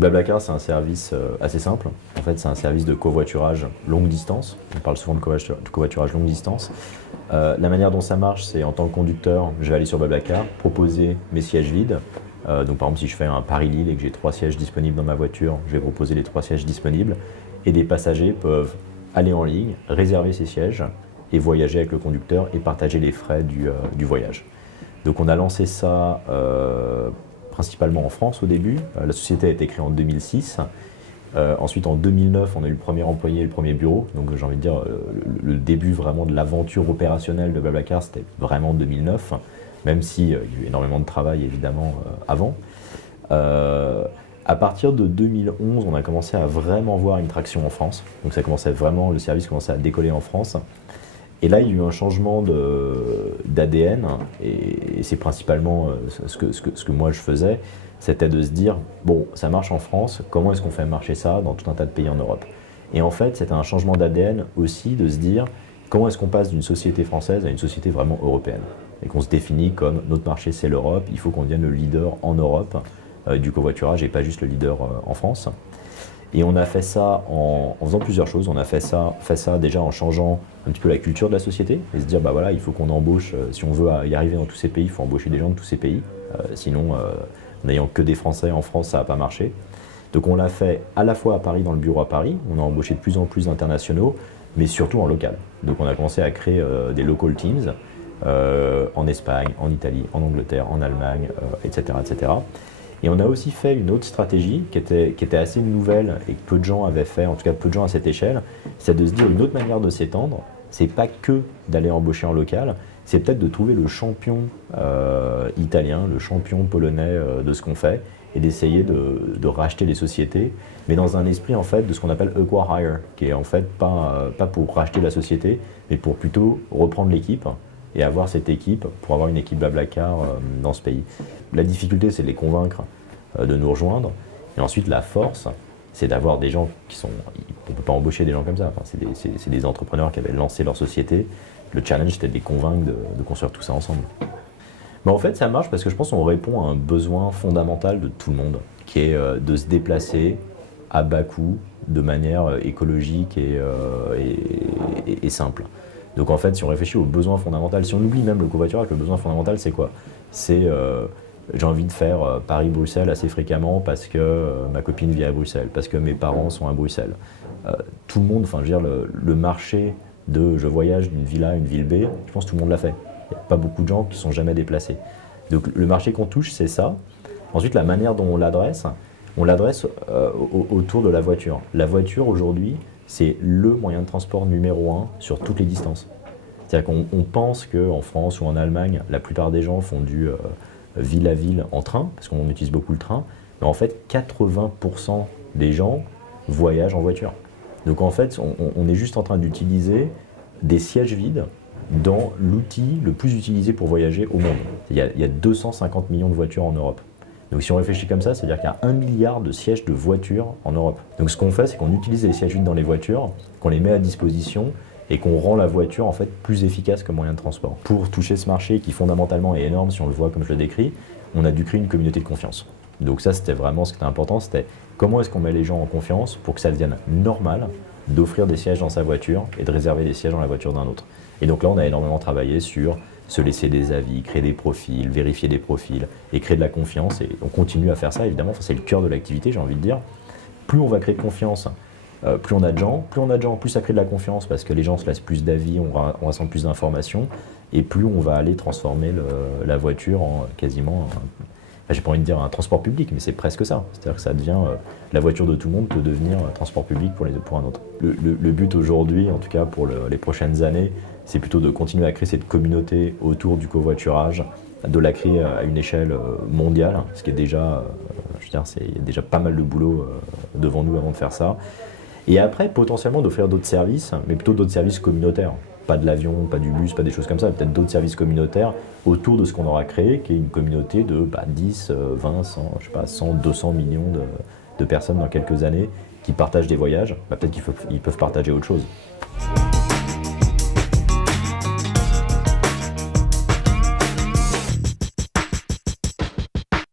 Donc Blablacar, c'est un service assez simple. En fait, c'est un service de covoiturage longue distance. On parle souvent de covoiturage longue distance. La manière dont ça marche, c'est en tant que conducteur, je vais aller sur Blablacar, proposer mes sièges vides. Donc par exemple, si je fais un Paris-Lille et que j'ai 3 sièges disponibles dans ma voiture, je vais proposer les 3 sièges disponibles. Et des passagers peuvent aller en ligne, réserver ces sièges et voyager avec le conducteur et partager les frais du voyage. Donc on a lancé ça principalement en France au début. La société a été créée en 2006. Ensuite, en 2009, on a eu le premier employé, le premier bureau. Donc, j'ai envie de dire, le début vraiment de l'aventure opérationnelle de Blablacar, c'était vraiment 2009, même s'il y a eu énormément de travail, évidemment, avant. À partir de 2011, on a commencé à vraiment voir une traction en France. Donc, le service commençait à décoller en France. Et là, il y a eu un changement d'ADN, et c'est principalement ce que moi je faisais, c'était de se dire, bon, ça marche en France, comment est-ce qu'on fait marcher ça dans tout un tas de pays en Europe? Et en fait, c'était un changement d'ADN aussi de se dire, comment est-ce qu'on passe d'une société française à une société vraiment européenne? Et qu'on se définit comme, notre marché c'est l'Europe, il faut qu'on devienne le leader en Europe du covoiturage et pas juste le leader en France. Et on a fait ça en faisant plusieurs choses. On a fait ça déjà en changeant un petit peu la culture de la société et se dire, bah voilà, il faut qu'on embauche, si on veut y arriver dans tous ces pays, il faut embaucher des gens de tous ces pays. Sinon, n'ayant que des Français en France, ça va pas marcher. Donc on l'a fait à la fois à Paris, dans le bureau à Paris. On a embauché de plus en plus d'internationaux, mais surtout en local. Donc on a commencé à créer des local teams en Espagne, en Italie, en Angleterre, en Allemagne, etc., etc. Et on a aussi fait une autre stratégie qui était assez nouvelle et que peu de gens avaient fait, en tout cas peu de gens à cette échelle, c'est de se dire une autre manière de s'étendre, c'est pas que d'aller embaucher en local, c'est peut-être de trouver le champion italien, le champion polonais de ce qu'on fait et d'essayer de racheter les sociétés, mais dans un esprit en fait de ce qu'on appelle acquire hire, qui est en fait pas pour racheter la société, mais pour plutôt reprendre l'équipe et avoir cette équipe pour avoir une équipe Blablacar dans ce pays. La difficulté, c'est de les convaincre de nous rejoindre. Et ensuite, la force, c'est d'avoir des gens qui sont... On ne peut pas embaucher des gens comme ça. Enfin, c'est des entrepreneurs qui avaient lancé leur société. Le challenge, c'était de les convaincre de construire tout ça ensemble. Mais en fait, ça marche parce que je pense qu'on répond à un besoin fondamental de tout le monde, qui est de se déplacer à bas coût, de manière écologique et simple. Donc en fait, si on réfléchit au besoin fondamental, si on oublie même le covoiturage, le besoin fondamental, c'est quoi? C'est j'ai envie de faire Paris-Bruxelles assez fréquemment parce que ma copine vit à Bruxelles, parce que mes parents sont à Bruxelles. Tout le monde, enfin je veux dire, le marché de je voyage d'une ville A à une ville B, je pense que tout le monde l'a fait. Il n'y a pas beaucoup de gens qui ne sont jamais déplacés. Donc le marché qu'on touche, c'est ça. Ensuite, la manière dont on l'adresse autour de la voiture. La voiture aujourd'hui, c'est le moyen de transport numéro 1 sur toutes les distances. C'est-à-dire qu'on pense qu'en France ou en Allemagne, la plupart des gens font du ville à ville en train, parce qu'on utilise beaucoup le train, mais en fait 80% des gens voyagent en voiture. Donc en fait, on est juste en train d'utiliser des sièges vides dans l'outil le plus utilisé pour voyager au monde. Il y a 250 millions de voitures en Europe. Donc si on réfléchit comme ça, c'est-à-dire qu'il y a 1 milliard de sièges de voitures en Europe. Donc ce qu'on fait, c'est qu'on utilise les sièges vides dans les voitures, qu'on les met à disposition et qu'on rend la voiture en fait plus efficace comme moyen de transport. Pour toucher ce marché qui fondamentalement est énorme, si on le voit comme je le décris, on a dû créer une communauté de confiance. Donc ça, c'était vraiment ce qui était important, c'était comment est-ce qu'on met les gens en confiance pour que ça devienne normal d'offrir des sièges dans sa voiture et de réserver des sièges dans la voiture d'un autre. Et donc là, on a énormément travaillé sur se laisser des avis, créer des profils, vérifier des profils et créer de la confiance. Et on continue à faire ça, évidemment, c'est le cœur de l'activité, j'ai envie de dire. Plus on va créer de confiance, plus on a de gens, plus ça crée de la confiance parce que les gens se laissent plus d'avis, on rassemble plus d'informations et plus on va aller transformer la voiture en quasiment, j'ai pas envie de dire un transport public, mais c'est presque ça. C'est-à-dire que ça devient, la voiture de tout le monde peut devenir un transport public pour un autre. Le but aujourd'hui, en tout cas pour les prochaines années, c'est plutôt de continuer à créer cette communauté autour du covoiturage, de la créer à une échelle mondiale, ce qui est déjà, je veux dire, il y a déjà pas mal de boulot devant nous avant de faire ça. Et après, potentiellement d'offrir d'autres services, mais plutôt d'autres services communautaires. Pas de l'avion, pas du bus, pas des choses comme ça, peut-être d'autres services communautaires autour de ce qu'on aura créé, qui est une communauté de 10, 20, 100, je sais pas, 100, 200 millions de personnes dans quelques années qui partagent des voyages. Peut-être qu'ils peuvent partager autre chose.